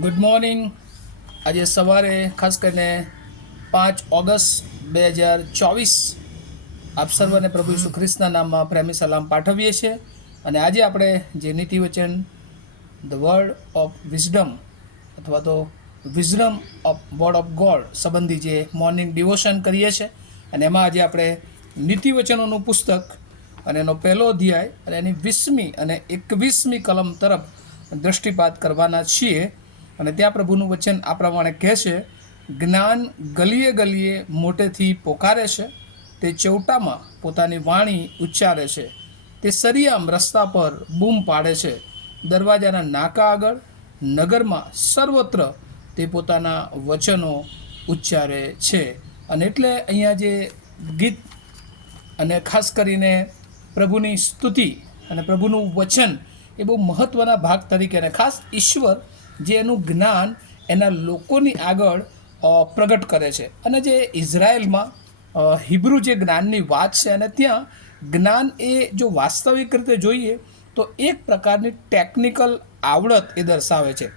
Good morning. આજે સવારે ખાસ કરીને 5 ઓગસ્ટ 2024 આપ સર્વને પ્રભુ ઈસુ ખ્રિસ્તના નામમાં પ્રેમી સલામ પાઠવીએ છીએ. અને આજે આપણે જે નીતિવચન ધ વર્ડ ઓફ વિઝડમ અથવા તો wisdom of word of God સંબંધી જે મોર્નિંગ ડિવોશન કરીએ છીએ, અને એમાં આજે આપણે નીતિવચનોનું પુસ્તક અને એનો પહેલો અધ્યાય અને એની 20મી અને 21મી કલમ તરફ દૃષ્ટિપાત કરવાના છીએ. અને ત્યાં પ્રભુનું વચન આ પ્રમાણે કહે છે, જ્ઞાન ગલીએ ગલીએ મોટેથી પોકારે છે, તે ચૌટામાં પોતાની વાણી ઉચ્ચારે છે, તે સરિયામ રસ્તા પર બૂમ પાડે છે, દરવાજાના નાકા આગળ નગરમાં સર્વત્ર તે પોતાના વચનો ઉચ્ચારે છે. અને એટલે અહીંયા જે ગીત અને ખાસ કરીને પ્રભુની સ્તુતિ અને પ્રભુનું વચન એ બહુ મહત્ત્વના ભાગ તરીકે, અને ખાસ ઈશ્વર જે એનું જ્ઞાન એના લોકોની આગળ પ્રગટ કરે છે. અને જે ઇઝરાયલમાં હિબ્રુ જે જ્ઞાનની વાત છે, અને ત્યાં જ્ઞાન એ જો વાસ્તવિક રીતે જોઈએ તો એક પ્રકારની ટેકનિકલ આવડત એ દર્શાવે છે.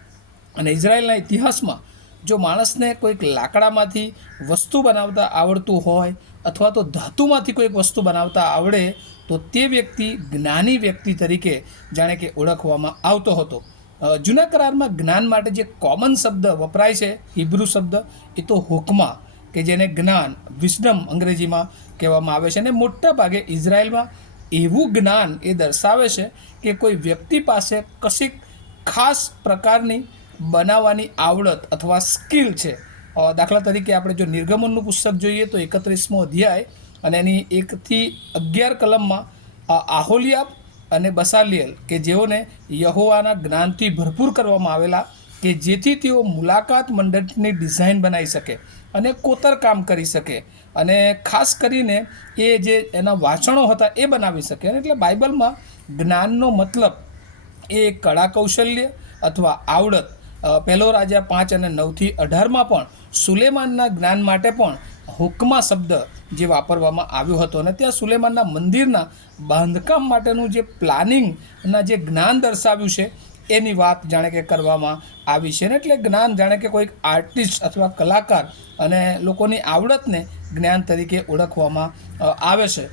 અને ઇઝરાયલના ઇતિહાસમાં જો માણસને કોઈક લાકડામાંથી વસ્તુ બનાવતા આવડતું હોય અથવા તો ધાતુમાંથી કોઈક વસ્તુ બનાવતા આવડે તો તે વ્યક્તિ જ્ઞાની વ્યક્તિ તરીકે જાણે કે ઓળખવામાં આવતો હતો. જૂના કરારમાં જ્ઞાન માટે જે કોમન શબ્દ વપરાય છે, હિબ્રુ શબ્દ, એ તો હુકમા, કે જેને જ્ઞાન વિઝડમ અંગ્રેજીમાં કહેવામાં આવે છે. અને મોટા ભાગે ઇઝરાયલમાં એવું જ્ઞાન એ દર્શાવે છે કે કોઈ વ્યક્તિ પાસે કશીક ખાસ પ્રકારની બનાવવાની આવડત અથવા સ્કિલ છે. દાખલા તરીકે આપણે જો નિર્ગમનનું પુસ્તક જોઈએ તો 31મો અધ્યાય અને એની 1 થી 11 કલમમાં આહોલિયાબ અને બસાલિયલ, કે જેઓને યહોવાના જ્ઞાનથી ભરપૂર કરવામાં આવેલા, કે જેથી તેઓ મુલાકાત મંડપની ડિઝાઇન બનાવી શકે અને કોતરકામ કરી શકે, અને ખાસ કરીને એ જે એના વાંચણો હતા એ બનાવી શકે. અને એટલે બાઇબલમાં જ્ઞાનનો મતલબ એ કળા કૌશલ્ય અથવા આવડત. પહેલો રાજા 5 અને 9થી 18માં પણ સુલેમાનના જ્ઞાન માટે પણ હુકમા શબ્દ જે વાપરવામાં આવ્યો હતો. અને ત્યાં સુલેમાનના મંદિરના બાંધકામ માટેનું જે પ્લાનિંગના જે જ્ઞાન દર્શાવ્યું છે એની વાત જાણે કે કરવામાં આવી છે. ને એટલે જ્ઞાન જાણે કે કોઈક આર્ટિસ્ટ અથવા કલાકાર અને લોકોની આવડતને જ્ઞાન તરીકે ઓળખવામાં આવે છે.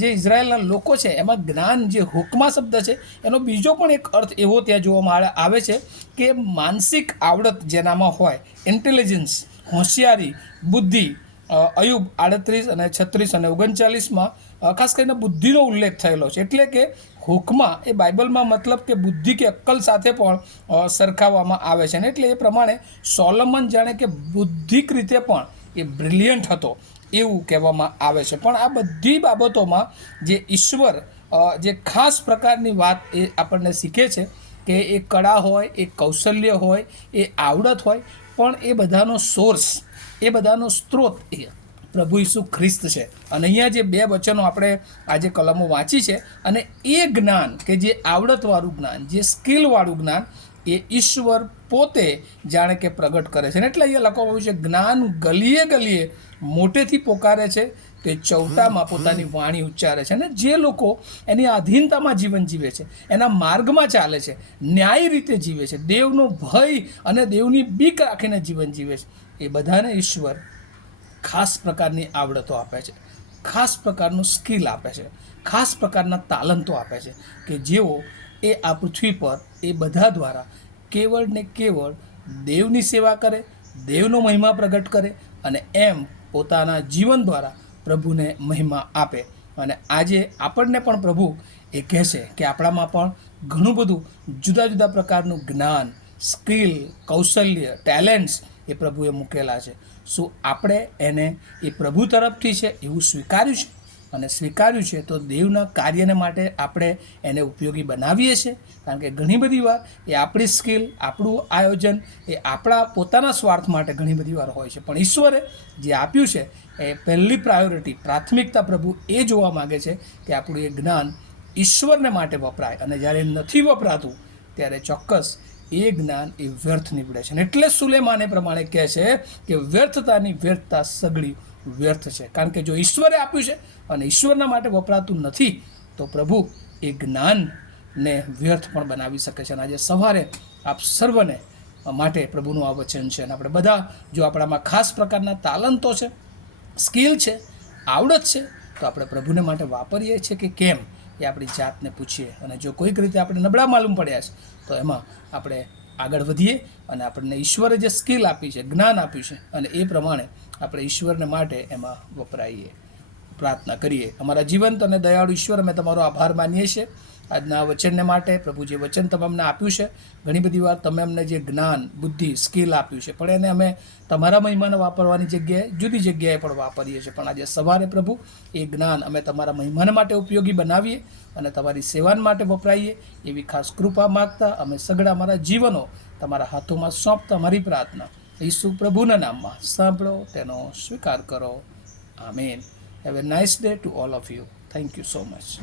જે ઇઝરાયલના લોકો છે એમાં જ્ઞાન જે હુકમા શબ્દ છે એનો બીજો પણ એક અર્થ એવો ત્યાં જોવામાં આવે છે કે માનસિક આવડત જેનામાં હોય, ઇન્ટેલિજન્સ, હોશિયારી, બુદ્ધિ. અયુબ 38 અને 36 અને 39માં ખાસ કરીને બુદ્ધિનો ઉલ્લેખ થયેલો છે. એટલે કે હુકમા એ બાઇબલમાં મતલબ કે બુદ્ધિ કે અક્કલ સાથે પણ સરખાવવામાં આવે છે. અને એટલે એ પ્રમાણે સોલોમન જાણે કે બુદ્ધિક રીતે પણ એ બ્રિલિયન્ટ હતો એવું કહેવામાં આવે છે. પણ આ બધી બાબતોમાં જે ઈશ્વર જે ખાસ પ્રકારની વાત એ આપણને શીખે છે કે એ કળા હોય, એ કૌશલ્ય હોય, એ આવડત હોય, પણ એ બધાનો સોર્સ, એ બધાનો સ્ત્રોત એ પ્રભુ ઈસુ ખ્રિસ્ત છે. અને અહીંયા જે 2 વચનો આપણે આજે કલમો વાંચી છે, અને એ જ્ઞાન કે જે આવડતવાળું જ્ઞાન, જે સ્કિલવાળું જ્ઞાન, એ ઈશ્વર પોતે જાણે કે પ્રગટ કરે છે. એટલે અહીંયા લખવામાં આવ્યું છે, જ્ઞાન ગલીએ ગલીએ મોટેથી પોકારે છે, તે ચૌટામાં પોતાની વાણી ઉચ્ચારે છે. અને જે લોકો એની આધીનતામાં જીવન જીવે છે, એના માર્ગમાં ચાલે છે, ન્યાયી રીતે જીવે છે, દેવનો ભય અને દેવની બીક રાખીને જીવન જીવે છે, એ બધાને ઈશ્વર ખાસ પ્રકારની આવડતો આપે છે, ખાસ પ્રકારનું સ્કિલ આપે છે, ખાસ પ્રકારના તાલંતો આપે છે, કે જેઓ એ આ પૃથ્વી પર એ બધા દ્વારા કેવળ ને કેવળ દેવની સેવા કરે, દેવનો મહિમા પ્રગટ કરે, અને એમ પોતાના જીવન દ્વારા પ્રભુને મહિમા આપે. અને આજે આપણને પણ પ્રભુ એ કહે છે કે આપણામાં પણ ઘણું બધું જુદા જુદા પ્રકારનું જ્ઞાન, સ્કિલ, કૌશલ્ય, ટેલેન્ટ્સ એ પ્રભુએ મૂકેલા છે. શું આપણે એને એ પ્રભુ તરફથી છે એવું સ્વીકાર્યું છે? અને સ્વીકાર્યું છે તો દેવના કાર્યને માટે આપણે એને ઉપયોગી બનાવીએ છીએ. કારણ કે ઘણી બધી વાર એ આપણી સ્કિલ, આપણું આયોજન એ આપણા પોતાના સ્વાર્થ માટે ઘણી બધી વાર હોય છે. પણ ઈશ્વરે જે આપ્યું છે એ પહેલી પ્રાયોરિટી, પ્રાથમિકતા પ્રભુ એ જોવા માગે છે કે આપણું એ જ્ઞાન ઈશ્વરને માટે વપરાય. અને જ્યારે નથી વપરાતું ત્યારે ચોક્કસ એ જ્ઞાન એ વ્યર્થ નીવડે છે. એટલે સુલેમાને પ્રમાણે કહે છે કે વ્યર્થતાની વ્યર્થતા સગળી વ્યર્થ છે. કારણ કે જો ઈશ્વરે આપ્યું છે અને ઈશ્વરના માટે વપરાતું નથી તો પ્રભુ એ જ્ઞાનને વ્યર્થ પણ બનાવી શકે છે. અને આજે સવારે આપ સર્વને માટે પ્રભુનું આ વચન છે. અને આપણે બધા જો આપણામાં ખાસ પ્રકારના તાલંતો છે, સ્કિલ છે, આવડત છે, તો આપણે પ્રભુને માટે વાપરીએ છીએ કે કેમ એ આપણી જાતને પૂછીએ. અને જો કોઈક રીતે આપણે નબળા માલુમ પડ્યા છે તો એમાં આપણે આગળ વધીએ અને આપણને ઈશ્વરે જે સ્કિલ આપી છે, જ્ઞાન આપ્યું છે, અને એ પ્રમાણે આપણે ઈશ્વરને માટે એમાં વપરાઈએ. પ્રાર્થના કરીએ. અમારા જીવંત અને દયાળુ ઈશ્વર, અમે તમારો આભાર માનીએ છીએ આજના વચનને માટે. પ્રભુ, જે વચન તમે અમને આપ્યું છે, ઘણી બધી વાર તમે અમને જે જ્ઞાન, બુદ્ધિ, સ્કિલ આપ્યું છે, પણ એને અમે તમારા મહિમાને વાપરવાની જગ્યાએ જુદી જગ્યાએ પણ વાપરીએ છીએ. પણ આજે સવારે પ્રભુ, એ જ્ઞાન અમે તમારા મહિમાને માટે ઉપયોગી બનાવીએ અને તમારી સેવાન માટે વપરાઈએ એવી ખાસ કૃપા માગતા અમે સગડા અમારા જીવનો તમારા હાથોમાં સોંપતા મારી પ્રાર્થના ઈસુ પ્રભુના નામમાં સાંભળો, તેનો સ્વીકાર કરો. Amen. Have a nice day to all of you. Thank you so much.